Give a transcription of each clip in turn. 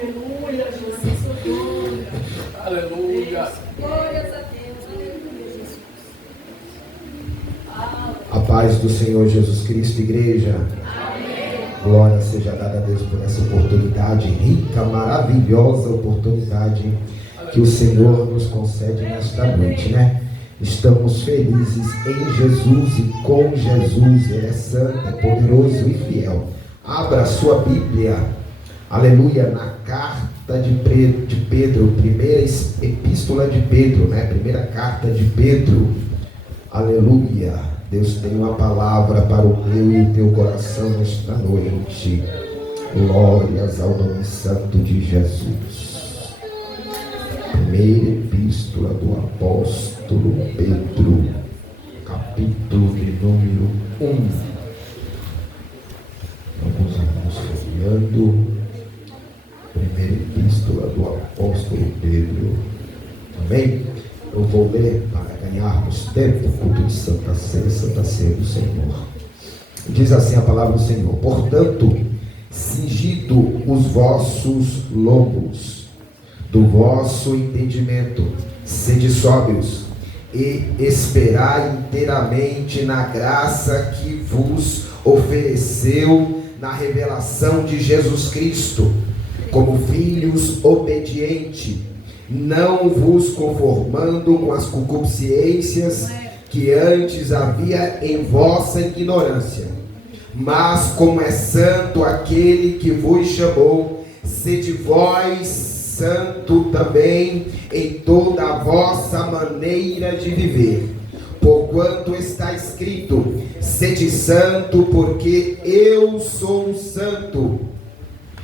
Aleluia, Jesus. Aleluia. Glórias a Deus. Aleluia, Jesus. A paz do Senhor Jesus Cristo, igreja. Amém. Glória seja dada a Deus por essa oportunidade rica, maravilhosa oportunidade que o Senhor nos concede nesta noite, né? Estamos felizes em Jesus e com Jesus. Ele é santo, é poderoso e fiel. Abra sua Bíblia, aleluia, na carta de Pedro, primeira epístola de Pedro, né? Primeira carta de Pedro, aleluia. Deus tem uma palavra para o meu e o teu coração nesta noite. Glórias ao nome santo de Jesus. Primeira epístola do apóstolo Pedro, capítulo de número 1. Vamos folheando. Primeira epístola do apóstolo Pedro. Amém? Eu vou ler para ganharmos tempo, culto de Santa Ceia do Senhor. Diz assim a palavra do Senhor: portanto, cingido os vossos lombos do vosso entendimento, sede sóbrios e esperai inteiramente na graça que vos ofereceu na revelação de Jesus Cristo, como filhos obedientes, não vos conformando com as concupiscências que antes havia em vossa ignorância, mas como é santo aquele que vos chamou, sede vós santo também em toda a vossa maneira de viver, porquanto está escrito: sede santo, porque eu sou santo.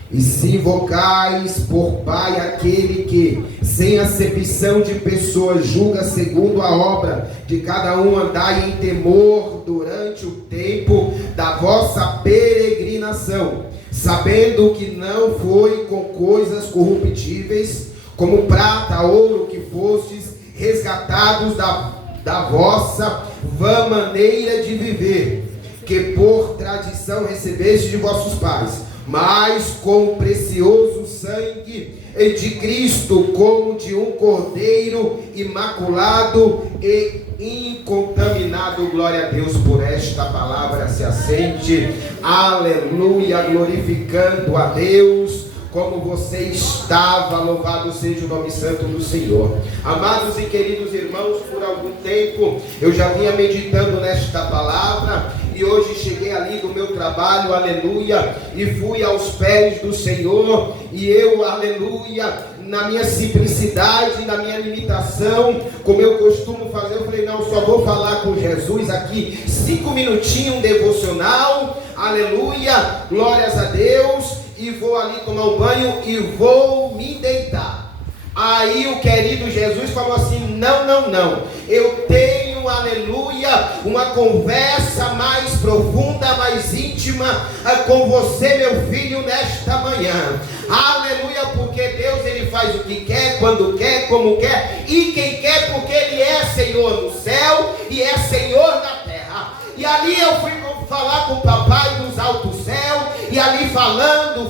E se invocais por Pai aquele que, sem acepção de pessoas, julga segundo a obra de cada um, andai em temor durante o tempo da vossa peregrinação, sabendo que não foi com coisas corruptíveis, como prata, ouro, que fostes resgatados da vossa vã maneira de viver, que por tradição recebeste de vossos pais, mas com o precioso sangue de Cristo, como de um cordeiro imaculado e incontaminado. Glória a Deus por esta palavra. Se assente, aleluia, glorificando a Deus. Como você estava, louvado seja o nome santo do Senhor. Amados e queridos irmãos, por algum tempo eu já vinha meditando nesta palavra, e hoje cheguei ali do meu trabalho, aleluia, e fui aos pés do Senhor, e eu, aleluia, na minha simplicidade, na minha limitação, como eu costumo fazer, eu falei: não, só vou falar com Jesus aqui 5 minutinhos, um devocional, aleluia, glórias a Deus, e vou ali tomar um banho e vou me deitar. Aí o querido Jesus falou assim: não, eu tenho, aleluia, uma conversa mais profunda, mais íntima com você, meu filho, nesta manhã. Aleluia, porque Deus, ele faz o que quer, quando quer, como quer, e quem quer, porque ele é Senhor no céu e é Senhor na terra. E ali eu fui falar com o papai dos altos céus, e ali falando,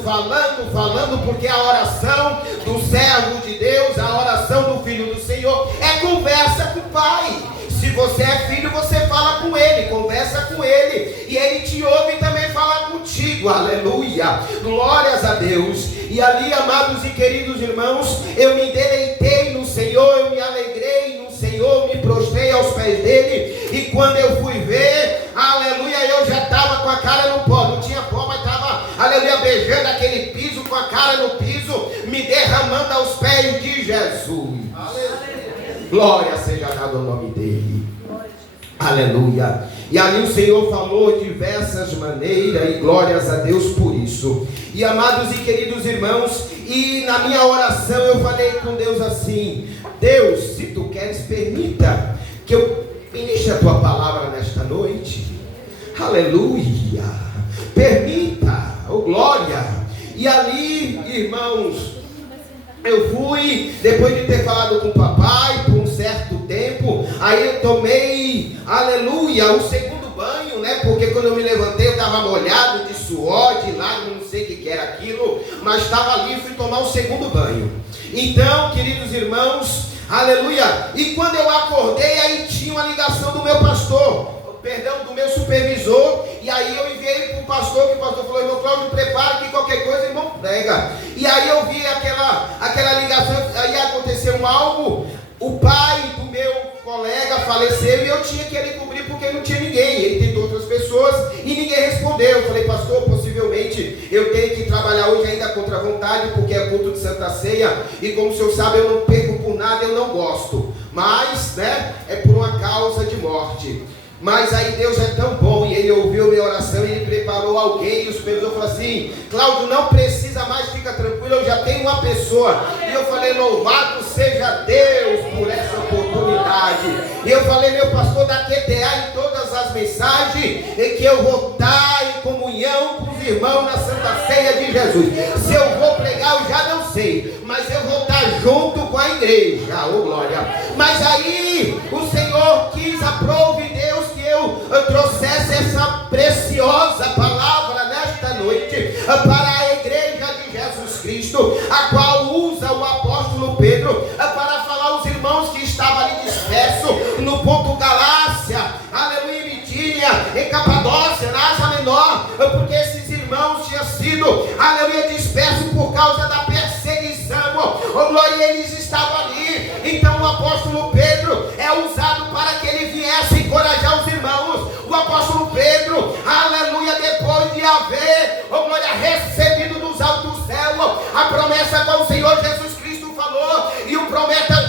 porque a oração do servo de Deus, a oração do filho do Senhor, é conversa com o Pai. Se você é filho, você fala com ele, conversa com ele, e ele te ouve e também fala contigo, aleluia, glórias a Deus. E ali, amados e queridos irmãos, eu me deleitei no Senhor, eu me alegrei no Senhor, me prostrei aos pés dele, e quando eu fui ver, aleluia, eu já estava com a cara no pó, não tinha pó, mas estava, aleluia, beijando aquele piso, com a cara no piso, me derramando aos pés de Jesus. Aleluia. Glória seja dada ao nome dele. Aleluia. E ali o Senhor falou diversas maneiras, e glórias a Deus por isso. E amados e queridos irmãos, e na minha oração eu falei com Deus assim: Deus, se tu queres, permita que eu ministre a tua palavra nesta noite. Aleluia. Permita, oh glória. E ali, irmãos, eu fui, depois de ter falado com o papai por um certo tempo, aí eu tomei, aleluia, o segundo banho, né? Porque quando eu me levantei eu estava molhado de suor, de lágrimas, não sei o que era aquilo, mas estava ali e fui tomar um segundo banho. Então, queridos irmãos, aleluia, e quando eu acordei, aí tinha uma ligação do meu pastor, do meu supervisor, e aí eu enviei para o pastor, que o pastor falou: irmão Cláudio, prepara que qualquer coisa, irmão, prega. E aí eu vi aquela ligação, aí aconteceu algo, o pai do meu colega faleceu e eu tinha que ele cobrir porque não tinha ninguém, ele tentou outras pessoas e ninguém respondeu. Eu falei: pastor, possivelmente eu tenho que trabalhar hoje ainda contra a vontade, porque é culto de Santa Ceia, e como o senhor sabe, eu não perco por nada, eu não gosto, mas, né, é por uma causa de morte. Mas aí Deus é tão bom, e Ele ouviu minha oração, e Ele preparou alguém, e o supervisor falou assim: Cláudio, não precisa mais, fica tranquilo, eu já tenho uma pessoa. E eu falei: louvado seja Deus por essa oportunidade. E eu falei: meu pastor, da QTA, em todas as mensagens, é que eu vou estar em comunhão com os irmãos na Santa Ceia de Jesus. Se eu vou pregar, eu já não sei, mas eu vou estar junto com a igreja, oh glória. Mas aí o Senhor quis, aprove Deus, que eu trouxesse essa preciosa palavra nesta noite para a igreja de Jesus Cristo, a qual usa o apóstolo Pedro para falar aos irmãos que estavam ali dispersos no ponto Galácia, aleluia, Bitínia, em Capadócia, na Ásia Menor, porque esses irmãos tinham sido, aleluia, dispersos por causa da perseguição, oh glória, eles estavam ali. Então o apóstolo Pedro é usado para que ele viesse encorajar os irmãos. O apóstolo Pedro, aleluia, depois de haver, oh glória, recebido dos altos céus a promessa com o Senhor Jesus Cristo falou, e o profeta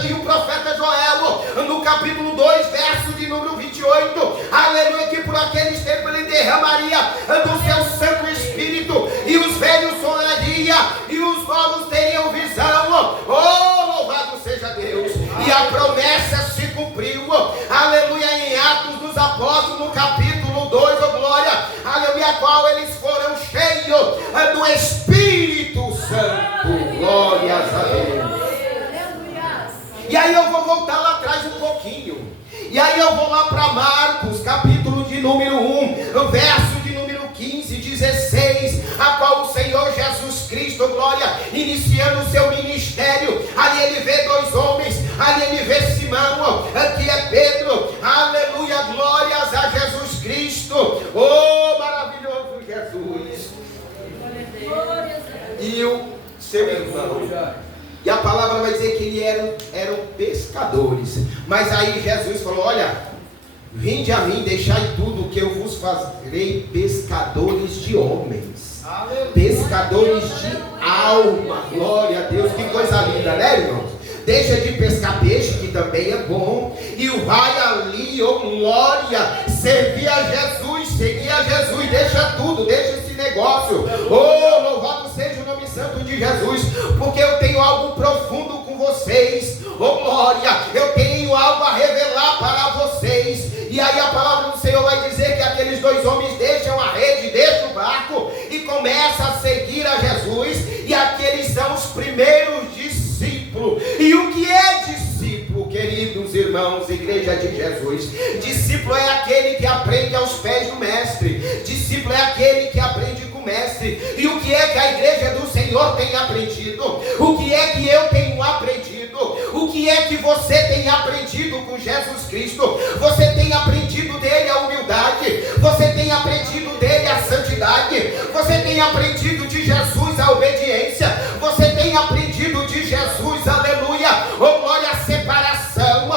Joel, no capítulo 2, verso de número 28, aleluia, que por aqueles tempos ele derramaria do seu Santo Espírito, e os velhos sonhariam, e os novos teriam visão. Oh, louvado seja Deus! E a promessa se cumpriu, aleluia, em Atos dos Apóstolos, no capítulo 2, oh glória, aleluia, a qual eles foram cheios do Espírito Santo, glórias a Deus. E aí eu vou voltar lá atrás um pouquinho, e aí eu vou lá para Marcos, capítulo de número 1, verso de número 15, 16, a qual o Senhor Jesus Cristo, glória, iniciando o seu ministério, ali ele vê dois homens, ali ele vê Simão, que é Pedro, aleluia, glórias a Jesus Cristo, oh maravilhoso Jesus, e o seu irmão. E a palavra vai dizer que eles eram pescadores. Mas aí Jesus falou: olha, vinde a mim, deixai tudo, que eu vos farei pescadores de homens, pescadores de alma. Glória a Deus, que coisa linda, né, irmãos? Deixa de pescar peixe, que também é bom, e vai ali, oh glória, servir a Jesus, seguir a Jesus. Deixa tudo, deixa esse negócio. Oh, louvado seja o nome santo de Jesus, porque eu tenho algo profundo com vocês. Oh glória, eu tenho algo a revelar para vocês. E aí a palavra do Senhor vai dizer que aqueles dois homens deixam a rede, deixam o barco e começam a seguir a Jesus. E aqueles são os primeiros discípulos. E o que é discípulo, queridos irmãos, igreja de Jesus? Discípulo é aquele que aprende aos pés do mestre. Discípulo é aquele que aprende com o mestre. E o que é que a igreja do Senhor tem aprendido? O que é que eu tenho aprendido? O que é que você tem aprendido com Jesus Cristo? Você tem aprendido dele a humildade, você tem aprendido dele a santidade, você tem aprendido de Jesus a obediência, você tem aprendido de Jesus, aleluia, oh glória, a separação.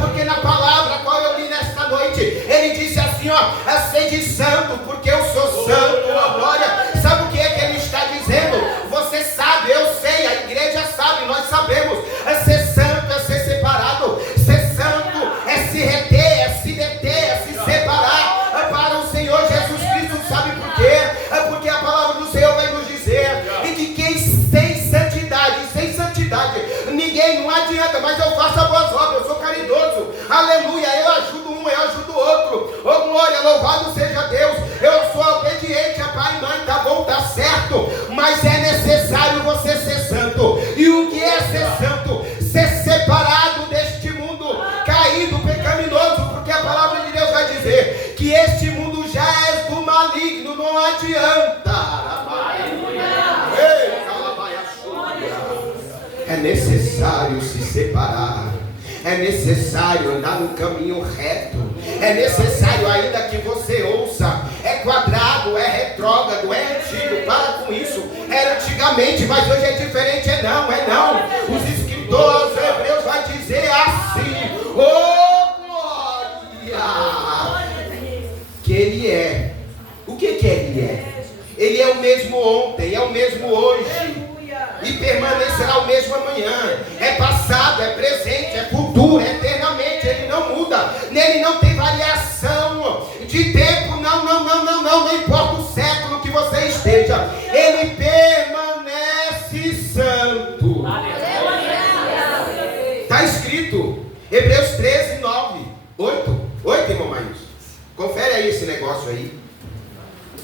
Porque na palavra qual eu li nesta noite, ele disse assim, ó, sede santo, porque eu sou santo, oh glória. Sabe o que é que ele está dizendo? Você sabe, eu sei, a igreja sabe, nós sabemos. Ser santo é ser separado, ser santo é se reter, é se deter, é se separar para o Senhor Jesus Cristo. Sabe por quê? Porque a palavra do Senhor vai nos dizer que quem tem santidade, sem santidade, ninguém, não adianta, mas eu faço as boas obras, eu sou caridoso, aleluia, eu ajudo um, eu ajudo o outro, oh glória, louvado seja Deus, eu sou obediente a pai e mãe, tá bom, tá certo, mas é necessário você ser santo. E o que é ser santo? Ser separado deste mundo caído, pecaminoso, porque a palavra de Deus vai dizer que este mundo já é do maligno, não adianta. Ei, cala a necessário se separar. É necessário andar no caminho reto. É necessário, ainda que você ouça, é quadrado, é retrógrado, é antigo. Para com isso. Era antigamente, mas hoje é diferente. É não. Os escritores hebreus vai dizer assim: oh glória, que Ele é. O que Ele é? Ele é o mesmo ontem, é o mesmo hoje e permanecerá o mesmo amanhã. É passado, é presente, é futuro, é eternamente. Ele não muda, nele não tem variação de tempo. Não importa o século que você esteja, ele permanece santo. Está escrito, Hebreus 13, 9, 8, irmão Maílson. Confere aí esse negócio aí.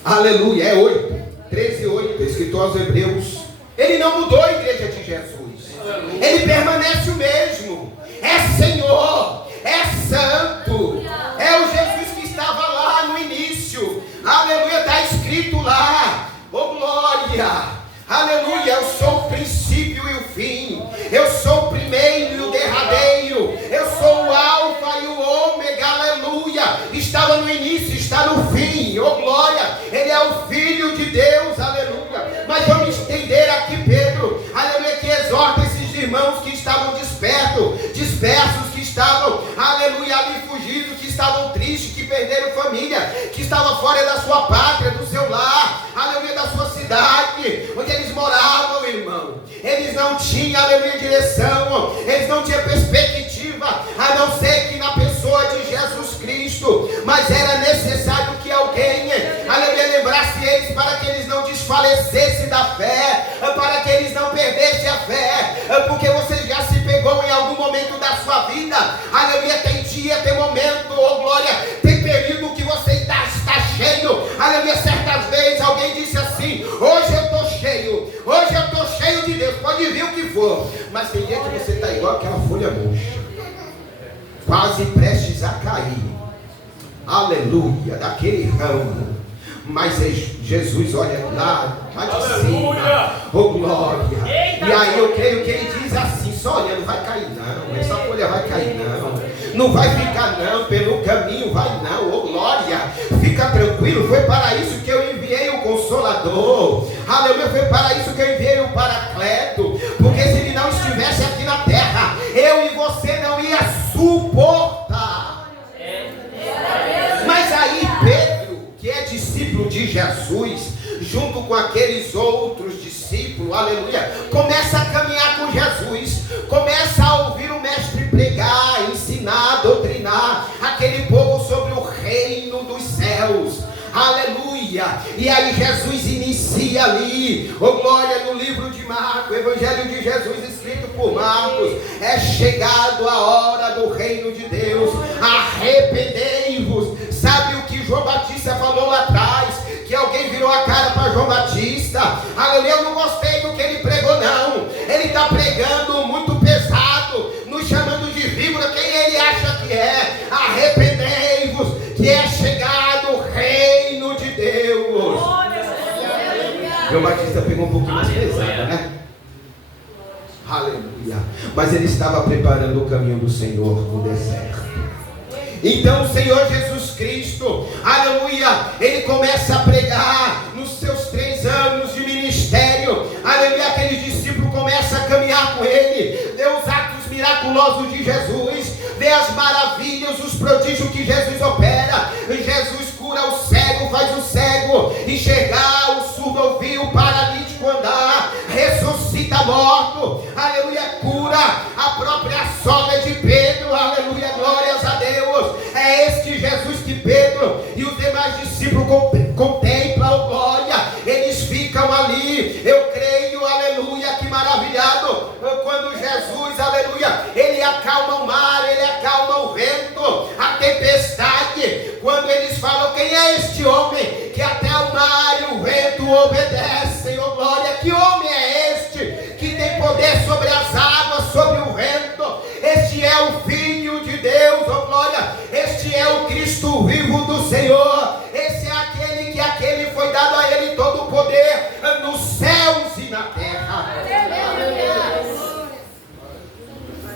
Aleluia, é 8, 13, 8, escrito aos Hebreus. Ele não mudou a igreja de Jesus. Ele permanece o mesmo. É Senhor, é Santo. É o Jesus que estava lá no início. Aleluia, está escrito lá. Oh glória. Aleluia, eu sou o princípio e o fim. Eu sou o primeiro e o derradeiro. Eu sou o alfa e o ômega. Aleluia. Estava no início, está no fim. Oh glória. Ele é o Filho de Deus. Aleluia. Mas vamos entender aqui Pedro. Aleluia, que exorta esses irmãos que estavam dispersos, que estavam, aleluia, ali fugidos, que estavam tristes, que perderam família, que estavam fora da sua pátria, do seu lar, aleluia, da sua cidade, onde eles moravam, irmão. Eles não tinham, aleluia, direção, eles não tinham perspectiva, a não ser que na pessoa de Jesus Cristo. Mas era necessário que alguém, aleluia, lembrasse eles para que eles não desfalecessem da fé, para que eles não perdessem a fé, porque você já se pegou em algum momento da sua vida, aleluia, tem dia, tem momento, oh glória, tem período que você está cheio, aleluia. Certas vezes alguém disse assim: hoje eu estou cheio de Deus, pode vir o que for, mas tem dia que você está igual aquela folha murcha, quase prestes a cair, aleluia, daquele ramo. Mas Jesus olha lá de cima, oh glória. E aí eu creio que ele diz assim: só olha, não vai cair não, essa folha vai cair não vai ficar não, pelo caminho vai não, oh glória. Fica tranquilo, foi para isso que eu enviei o Consolador, aleluia, foi para isso que eu enviei o Paracleto, porque se ele não estivesse aqui na terra, eu e você não ia suportar. Mas aí Pedro, que é discípulo de Jesus, junto com aqueles outros discípulos, aleluia, começa a caminhar com Jesus, começa a ouvir o mestre pregar, ensinar, doutrinar aquele povo sobre o reino dos céus, aleluia. E aí Jesus inicia ali, oh glória, no livro de Marcos, o evangelho de Jesus escrito por Marcos: é chegado a hora do reino de Deus, arrependei-vos. Sabe o que João Batista falou lá atrás? Que alguém virou a cara para João Batista, aleluia. Eu não gostei do que ele pregou não, ele está pregando muito pesado, nos chamando de víbora. Quem ele acha que é? Arrependei-vos, que é chegado o reino de Deus. João Batista pegou um pouquinho mais pesado, né? Aleluia. Mas ele estava preparando o caminho do Senhor no deserto. Então o Senhor Jesus Cristo, aleluia, ele começa a pregar nos seus 3 anos de ministério, aleluia. Aqueles discípulos começam a caminhar com ele, vê os atos miraculosos de Jesus, vê as maravilhas, os prodígios que Jesus opera. Jesus cura o cego, faz o cego enxergar, o surdo ouvir, o paralítico andar, ressuscita morto, aleluia, cura a própria sogra de Pedro, aleluia, glórias a Deus. É este Jesus que Pedro e os demais discípulos contemplam, glória. Eles ficam ali, eu creio, aleluia, que maravilhado, quando Jesus, aleluia, ele acalma o mar, ele acalma o vento, a tempestade. Quando eles falam: quem é este homem que até o mar e o vento obedecem, oh glória. Que homem é este que tem poder sobre as águas, sobre o vento? Este é o Filho de Deus, oh glória. Este é o Cristo vivo do Senhor. Esse é aquele que foi dado a ele todo o poder nos céus e na terra.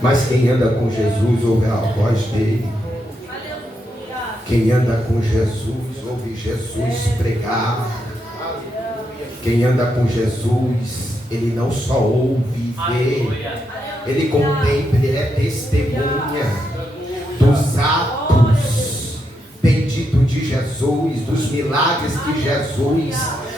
Mas quem anda com Jesus ouve a voz dele. Quem anda com Jesus ouve Jesus pregar. Quem anda com Jesus, ele não só ouve e vê, ele contempla, ele é testemunha dos atos bendito de Jesus, dos milagres que Jesus,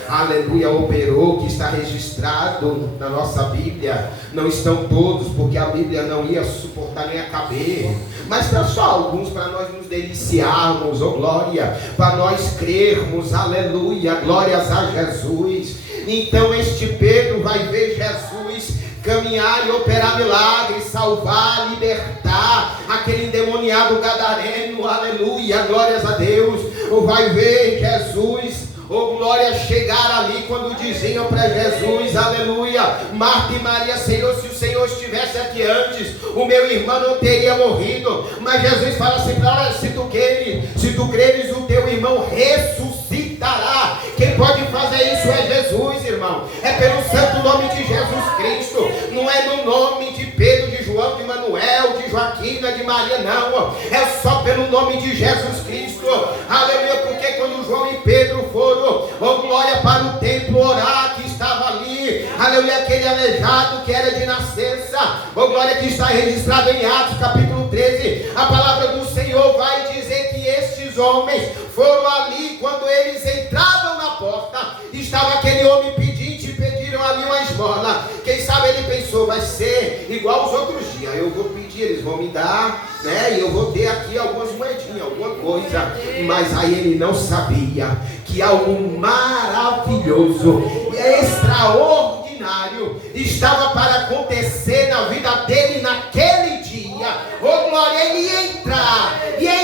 aleluia, operou, que está registrado na nossa Bíblia. Não estão todos, porque a Bíblia não ia suportar nem a caber, mas está só alguns para nós nos deliciarmos, oh glória, para nós crermos, aleluia, glórias a Jesus. Então este Pedro vai ver Jesus caminhar e operar milagres, salvar, libertar aquele endemoniado gadareno, aleluia, glórias a Deus. Vai ver Jesus, oh glória, chegar ali quando diziam para Jesus, aleluia, Marta e Maria, Senhor, se o Senhor estivesse aqui antes, o meu irmão não teria morrido. Mas Jesus fala assim para ela: se tu creres, o teu irmão ressuscitará. Quem pode fazer isso é Jesus, irmão. É pelo santo nome de Jesus Cristo. Não é no nome de Pedro, de João, de Manuel, de Joaquina, de Maria, não. É só pelo nome de Jesus Cristo. Aleluia, porque quando João e Pedro foram, oh glória, para o templo orar, que estava ali, aleluia, aquele aleijado que era de nascença, oh glória, que está registrado em Atos capítulo 13, a palavra do Senhor vai dizer que estes homens foram ali, quando eles entravam na porta, estava aquele homem pedinte, pediram ali uma esmola. Quem sabe ele pensou, vai ser igual aos outros dias, eu vou pedir, eles vão me dar, né, e eu vou ter aqui algumas moedinhas, alguma coisa. Mas aí ele não sabia que algo maravilhoso e extraordinário estava para acontecer na vida dele naquele dia. Oh glória, ele ia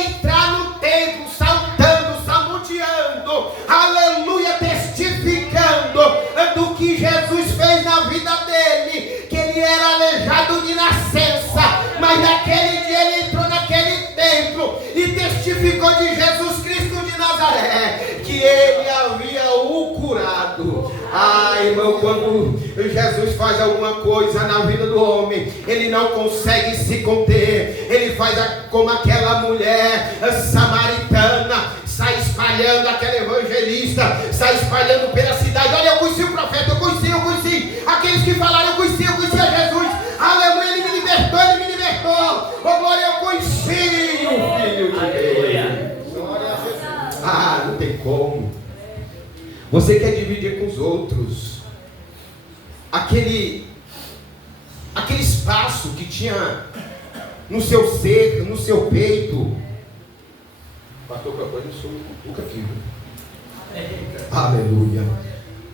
entrar no templo saltando, salmodiando, aleluia, testificando do que Jesus fez na vida dele, que ele era aleijado de nascença, mas naquele dia ele entrou naquele templo e testificou de Jesus Cristo de Nazaré, que ele havia o curado. Ah, irmão, quando Jesus faz alguma coisa na vida do homem, ele não consegue se conter. Ele faz como aquela mulher samaritana, sai espalhando, aquela evangelista, sai espalhando pela cidade. Olha, eu conheci o profeta, eu conheci aqueles que falaram, eu conheci a Jesus. Aleluia, ele me libertou. Oh glória, eu conheci o Filho de Deus. Ah, não tem como. Você quer dividir com os outros aquele espaço que tinha no seu ser, no seu peito. Pastor Campanha, eu sou nunca filho. Aleluia.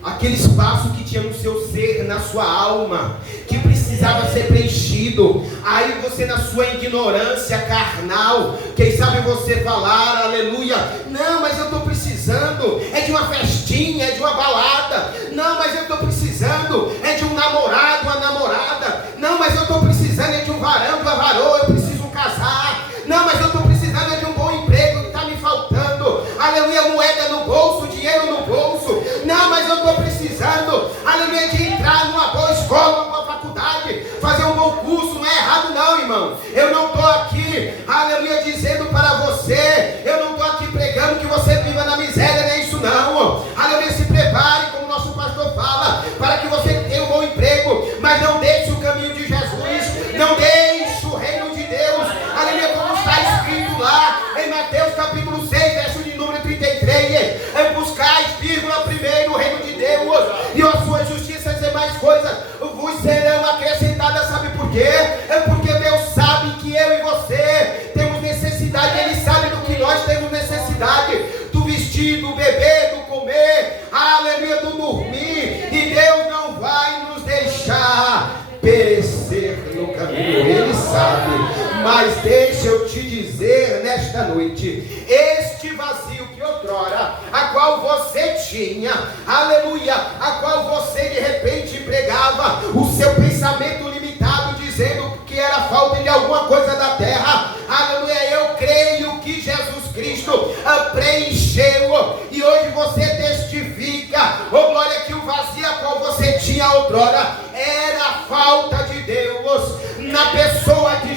Aquele espaço que tinha no seu ser, na sua alma, que precisava ser preenchido. Aí você, na sua ignorância carnal, quem sabe você falar, aleluia, não, mas eu estou precisando, é de uma festinha, é de uma balada. Não, mas eu estou precisando, é de um namorado, uma namorada. Não, mas eu estou precisando, é de um varão, de uma varoa, eu preciso casar. Não, mas eu estou precisando, é de um bom emprego que está me faltando. Aleluia, moeda no bolso, dinheiro no bolso. Não, mas eu estou precisando, aleluia, de entrar numa boa escola, numa faculdade, fazer um bom curso. Não é errado não, irmão. Eu não estou aqui, aleluia, dizendo para você, eu não estou aqui pregando que você viva na miséria, não é isso não. Aleluia, se prepare, como nosso pastor fala, para que você tenha um bom emprego, mas não deixe o caminho de Jesus, não deixe o reino de Deus, aleluia, como está escrito lá em Mateus capítulo 6, verso de número 33, buscai, primeiro o reino de Deus e a sua justiça, as demais coisas vos serão acrescentadas. Sabe por quê? É porque Deus sabe que eu e você temos necessidade, Ele sabe do que nós temos necessidade, do vestir, do beber, do comer, aleluia, do dormir, e Deus não vai nos deixar perecer no caminho, Ele sabe. Mas deixa eu te dizer nesta noite, este vazio que outrora, a qual você tinha, aleluia, a qual você de repente pregava o seu pensamento limitado, dizendo que era falta de alguma coisa da terra, aleluia, eu creio que Jesus Cristo preencheu, e hoje você testifica, oh glória, que o vazio a qual você tinha outrora era a falta de Deus na pessoa de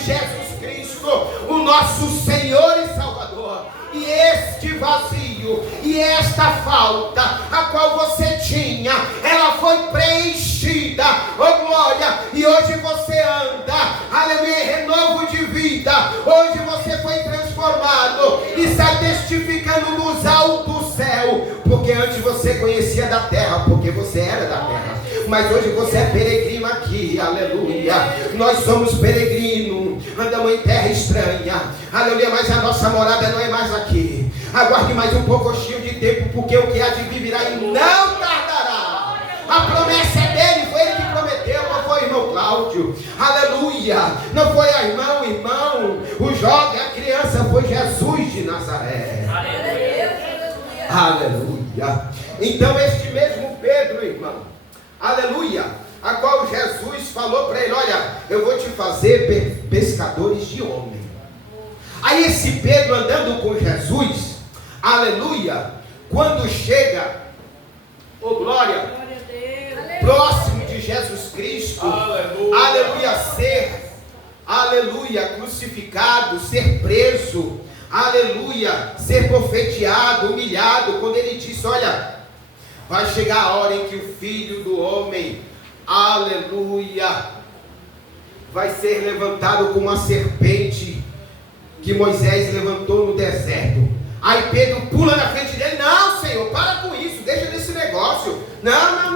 nosso Senhor e Salvador. E este vazio e esta falta a qual você tinha, ela foi preenchida, oh glória, e hoje você anda, aleluia, em renovo de vida. Hoje você foi transformado e sai testificando nos altos céu, porque antes você conhecia da terra, porque você era da terra, mas hoje você é peregrino aqui, aleluia. Nós somos peregrinos, andamos em terra estranha, aleluia, mas a nossa morada não é mais aqui. Aguarde mais um pouco de tempo, porque o que há de vir virá e não tardará. A promessa é dele, foi ele que prometeu, não foi o irmão Cláudio, aleluia, não foi a irmão, o jovem, a criança, foi Jesus de Nazaré, aleluia. Então este mesmo Pedro, irmão, aleluia, a qual Jesus falou para ele: olha, eu vou te fazer pescadores de homem. Aí esse Pedro andando com Jesus, aleluia, quando chega, oh glória, próximo de Jesus Cristo, aleluia, ser, aleluia, crucificado, ser preso, aleluia, ser bofeteado, humilhado, quando ele disse: olha, vai chegar a hora em que o Filho do Homem, aleluia, vai ser levantado como uma serpente que Moisés levantou no deserto. Aí Pedro pula na frente dele: não, Senhor, para com isso, deixa desse negócio, não.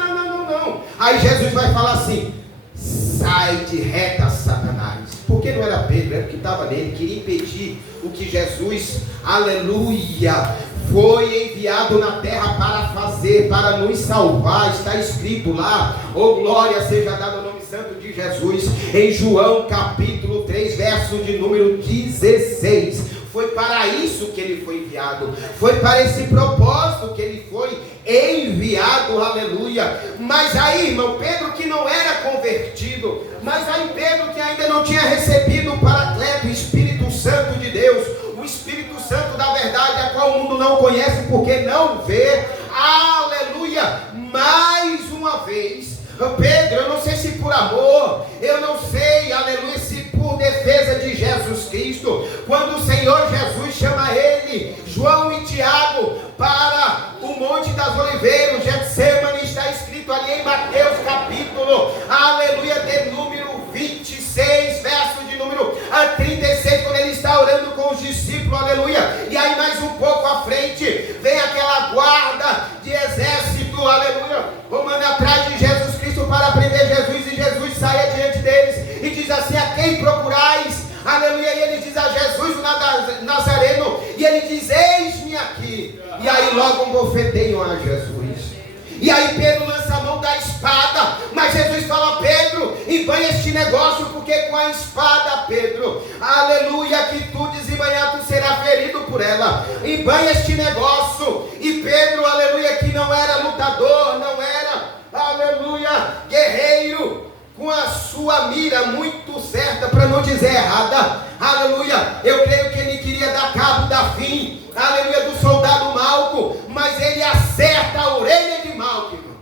Aí Jesus vai falar assim: sai de reta, Satanás. Porque não era Pedro, era o que estava nele, queria impedir o que Jesus, aleluia, foi enviado na terra para fazer, para nos salvar. Está escrito lá, oh glória seja dada ao nome santo de Jesus, em João capítulo 3, verso de número 16. Foi para isso que ele foi enviado, foi para esse propósito que ele foi enviado, aleluia. Mas aí, irmão, Pedro que não era convertido, mas aí Pedro que ainda não tinha recebido o Paracleto, o Espírito Santo de Deus, o Espírito Santo da verdade, a qual o mundo não conhece porque não vê, aleluia. Mais uma vez, Pedro, eu não sei se por amor, eu não sei, aleluia, se por defesa de Jesus Cristo, quando o Senhor Jesus chama ele, João e Tiago, para o Monte das Oliveiras, Getsemane, está escrito ali em Mateus capítulo, aleluia, de número 26, verso de número 36, quando ele está orando com os discípulos, aleluia, e aí mais um pouco à frente, vem aquela guarda de exército, aleluia, romando atrás de Jesus Cristo para prender Jesus, e Jesus sai adiante deles e diz assim: a quem procurais? Aleluia. E ele diz a Jesus o Nazareno, e ele diz: eis-me aqui. E aí logo bofeteiam a Jesus. E aí Pedro lança a mão da espada, mas Jesus fala: Pedro, embanha este negócio, porque com a espada, Pedro, aleluia, que tu desembanhar, tu será ferido por ela. Embanha este negócio. E Pedro, aleluia, que não era lutador, não era, aleluia, guerreiro, com a sua mira muito certa, para não dizer errada, aleluia, eu creio que ele queria dar cabo da fim, aleluia, do soldado Malco, mas ele acerta a orelha de Malco, irmão.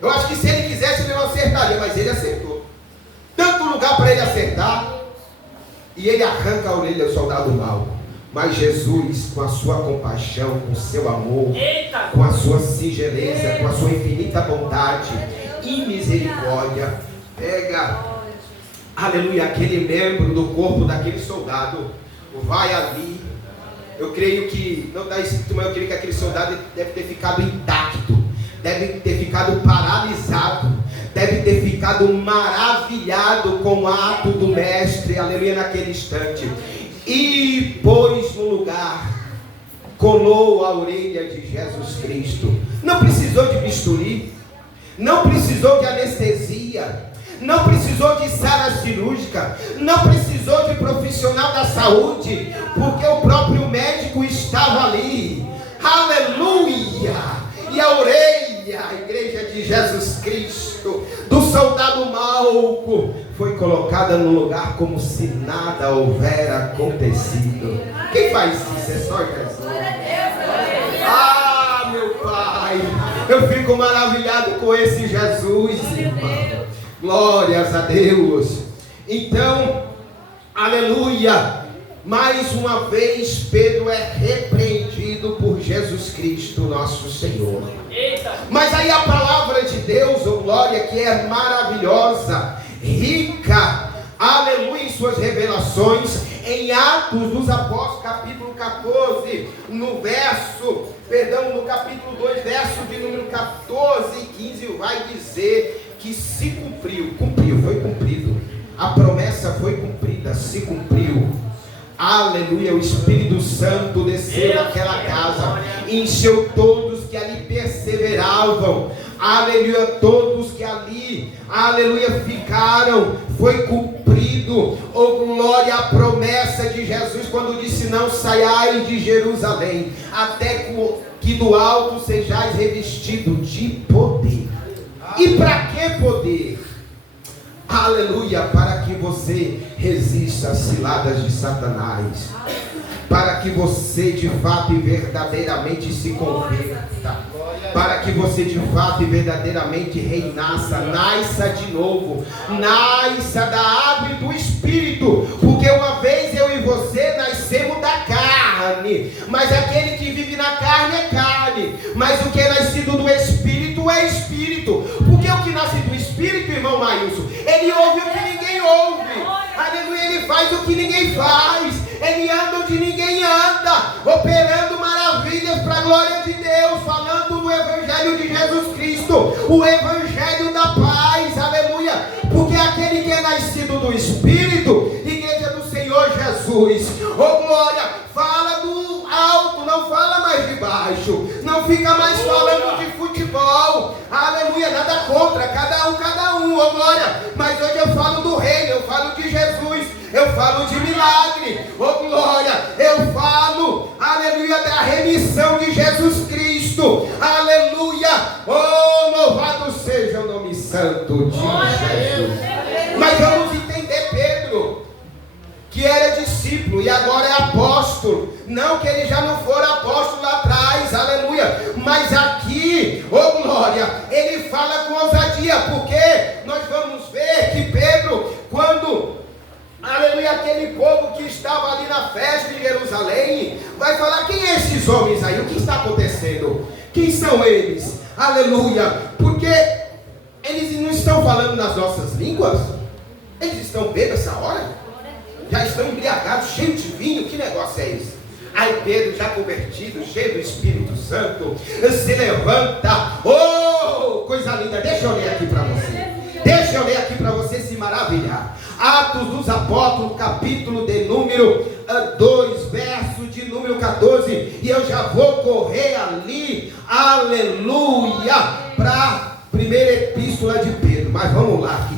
Eu acho que se ele quisesse ele não acertaria, mas ele acertou. Tanto lugar para ele acertar, e ele arranca a orelha do soldado Malco. Mas Jesus, com a sua compaixão, com o seu amor, com a sua singeleza, com a sua infinita bondade e misericórdia, pega, aleluia, aquele membro do corpo daquele soldado, vai ali. Eu creio que, não está escrito, mas eu creio que aquele soldado deve ter ficado intacto, deve ter ficado paralisado, deve ter ficado maravilhado com o ato do mestre, aleluia, naquele instante. E pôs no lugar, colou a orelha de Jesus Cristo. Não precisou de bisturi, não precisou de anestesia, não precisou de sala cirúrgica, não precisou de profissional da saúde, porque o próprio médico estava ali, aleluia. E a orelha, a igreja de Jesus Cristo, do soldado Malco, foi colocada no lugar como se nada houvera acontecido. Quem faz isso? É só Jesus. Ah, meu Pai, eu fico maravilhado com esse Jesus, irmão. Glórias a Deus. Então, aleluia, mais uma vez Pedro é repreendido por Jesus Cristo, nosso Senhor. Mas aí a palavra de Deus, oh glória, que é maravilhosa, rica, aleluia, em suas revelações, em Atos dos Apóstolos, capítulo 14, no capítulo 2, verso de número 14 e 15, vai dizer que se cumpriu, foi cumprido, a promessa foi cumprida, se cumpriu. Aleluia, o Espírito Santo desceu naquela casa, encheu todos que ali perseveravam, aleluia, todos que ali, aleluia, ficaram, foi cumprido, oh glória, a promessa de Jesus, quando disse: não saiais de Jerusalém, até que do alto sejais revestidos de poder. E para que poder? Aleluia, para que você resista às ciladas de Satanás, para que você de fato e verdadeiramente se converta, para que você de fato e verdadeiramente nasça de novo, nasça da água e do Espírito, porque uma vez eu e você nascemos da carne, mas aquele que vive na carne é carne, mas o que é nascido do Espírito é Espírito, porque o que nasce do Espírito, irmão Maílson, ele ouve o que ninguém ouve, aleluia, ele faz o que ninguém faz, ele anda onde ninguém anda, operando maravilhas para a glória de Deus, falando do Evangelho de Jesus Cristo, o Evangelho da paz, aleluia, porque aquele que é nascido do Espírito, igreja do Senhor Jesus, oh glória, fala do alto, não fala mais de baixo, não fica mais falando de futebol, aleluia, nada contra, cada um, oh glória, mas hoje eu falo do reino, eu falo de Jesus, eu falo de milagre, oh glória, eu falo, aleluia, da remissão de Jesus Cristo, aleluia, oh louvado seja o nome santo de Jesus. Mas vamos entender Pedro, que era discípulo e agora é apóstolo, não que ele já não for apóstolo lá atrás, aleluia, mas aqui, oh glória, ele fala com ousadia, porque nós vamos ver que Pedro, quando, aleluia, aquele povo que estava ali na festa de Jerusalém, vai falar: quem é esses homens aí? O que está acontecendo? Quem são eles? Aleluia, porque eles não estão falando nas nossas línguas? Eles estão bêbados essa hora? Já estão embriagados, cheios de vinho, que negócio é esse? Aí Pedro, já convertido, cheio do Espírito Santo, se levanta, oh, coisa linda, deixa eu ler aqui para você se maravilhar. Atos dos Apóstolos, capítulo de número 2, verso de número 14, e eu já vou correr ali, aleluia, para a primeira epístola de Pedro, mas vamos lá,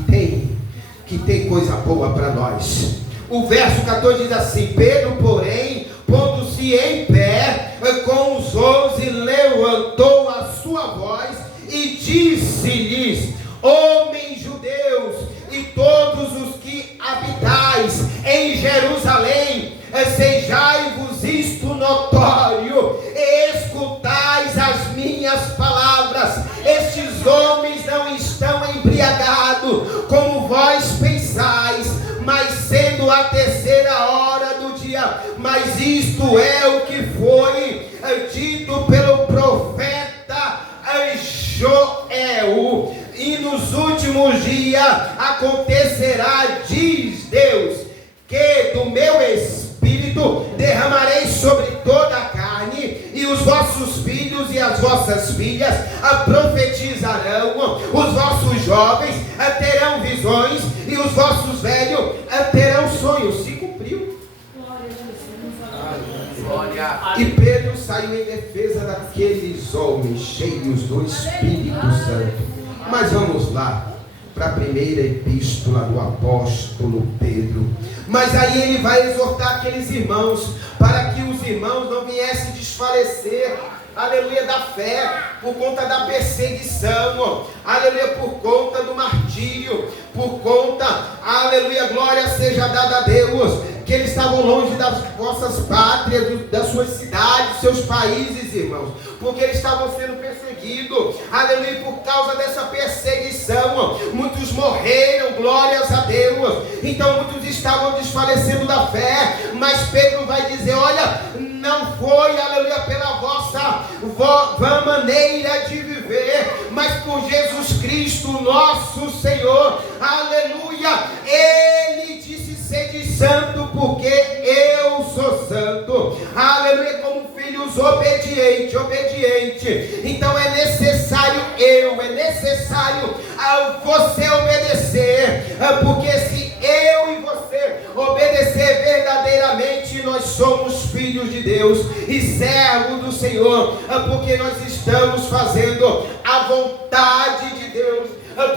que tem coisa boa para nós. O verso 14 diz assim: Pedro, porém, pondo-se em pé com os 11, levantou a sua voz e disse-lhes: homens judeus e todos os que habitais em Jerusalém, sejai-vos isto notório, e escutais as minhas palavras. Estes homens não estão embriagados, como vós pensais, mas sendo a terceira hora do dia. Mas isto é o que foi dito pelo profeta Joel: e nos últimos dias acontecerá, diz Deus, que do meu Espírito derramarei sobre toda a carne, e os vossos filhos e as vossas filhas profetizarão, os vossos jovens terão visões, e os vossos velhos terão sonhos. Se cumpriu. E Pedro saiu em defesa daqueles homens cheios do Espírito Santo. Mas vamos lá para a primeira epístola do apóstolo Pedro. Mas aí ele vai exortar aqueles irmãos, para que os irmãos não viessem desfalecer, aleluia, da fé, por conta da perseguição, aleluia, por conta do martírio, por conta, aleluia, glória seja dada a Deus, que eles estavam longe das vossas pátrias, das suas cidades, seus países, irmãos, porque eles estavam sendo perseguidos, aleluia, por causa dessa perseguição, muitos morreram, glórias a Deus, Deus. Então muitos estavam desfalecendo da fé, mas Pedro vai dizer: olha, não foi, aleluia, pela vossa maneira de viver, mas por Jesus Cristo, nosso Senhor, aleluia. Ele disse: sede santo, porque eu sou santo, aleluia, como filhos obediente. Então é necessário você obedecer, porque se eu e você obedecer verdadeiramente, nós somos filhos de Deus e servos do Senhor, porque nós estamos fazendo a vontade de Deus,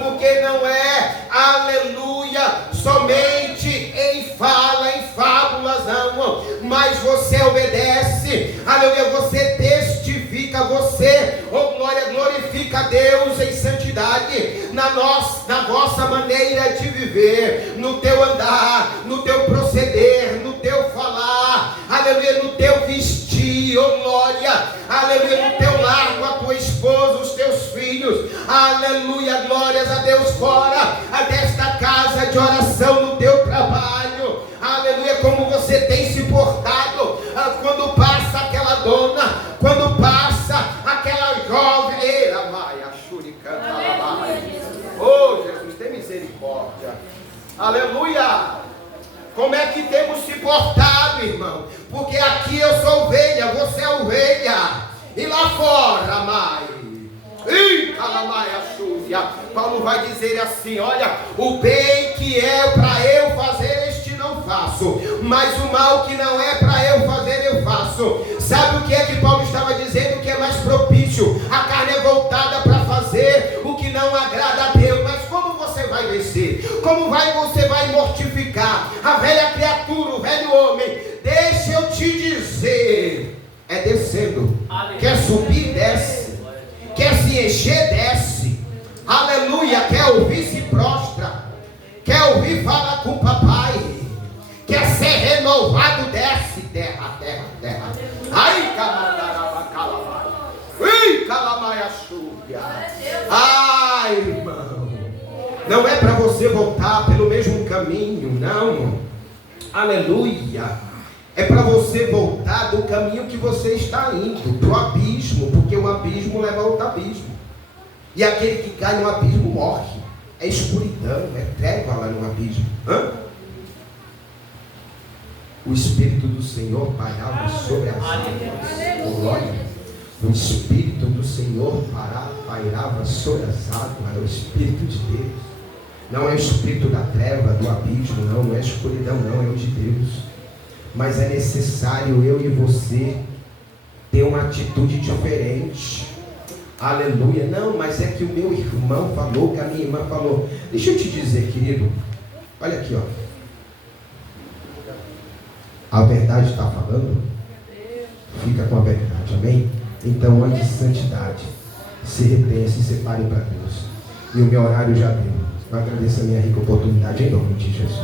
porque não é, aleluia, somente em fala, em fábulas, não, mas você obedece, aleluia, você testifica, você, oh glória, glorifica a Deus em santidade, na vossa maneira de viver, no teu andar, no teu proceder, no teu falar, aleluia, no teu vestir, oh glória, aleluia, no teu lar, com a tua esposa, os teus filhos, aleluia, glórias a Deus, fora desta casa de oração, no teu trabalho, aleluia, como você tem se portado, quando passa aquela dona, quando passa aquela jovem, oh Jesus, tem misericórdia, aleluia. Como é que temos se portado, irmão? Porque aqui eu sou ovelha, você é ovelha, e lá fora, mãe, Paulo vai dizer assim: olha, o bem que é para eu fazer, este não faço, mas o mal que não é para eu fazer, eu faço. Sabe o que é que Paulo estava dizendo? Que é mais propício, a carne é voltada para fazer o que não agrada a Deus. Mas como você vai vencer? Como você vai mortificar a velha criatura, o velho homem? Deixa eu te dizer, é descendo. Quer subir, desce. Quer se encher, desce, aleluia. Quer ouvir, se prostra. Quer ouvir, fala com o papai. Quer ser renovado, desce, terra. Ai, ai, irmão, não é para você voltar pelo mesmo caminho, não, aleluia. É para você voltar do caminho que você está indo, para o abismo, porque o abismo leva a outro abismo. E aquele que cai no abismo morre. É escuridão, é treva lá no abismo. O Espírito do Senhor pairava sobre as águas. Glória. O Espírito do Senhor pairava sobre as águas. É o Espírito de Deus. Não é o Espírito da treva, do abismo, não é escuridão, não, é o de Deus. Mas é necessário eu e você ter uma atitude diferente. Aleluia. Não, mas é que o meu irmão falou, que a minha irmã falou. Deixa eu te dizer, querido, olha aqui, ó. A verdade está falando? Fica com a verdade, amém? Então ande em santidade, se retenha, se separe para Deus. E o meu horário já deu. Eu agradeço a minha rica oportunidade em nome de Jesus.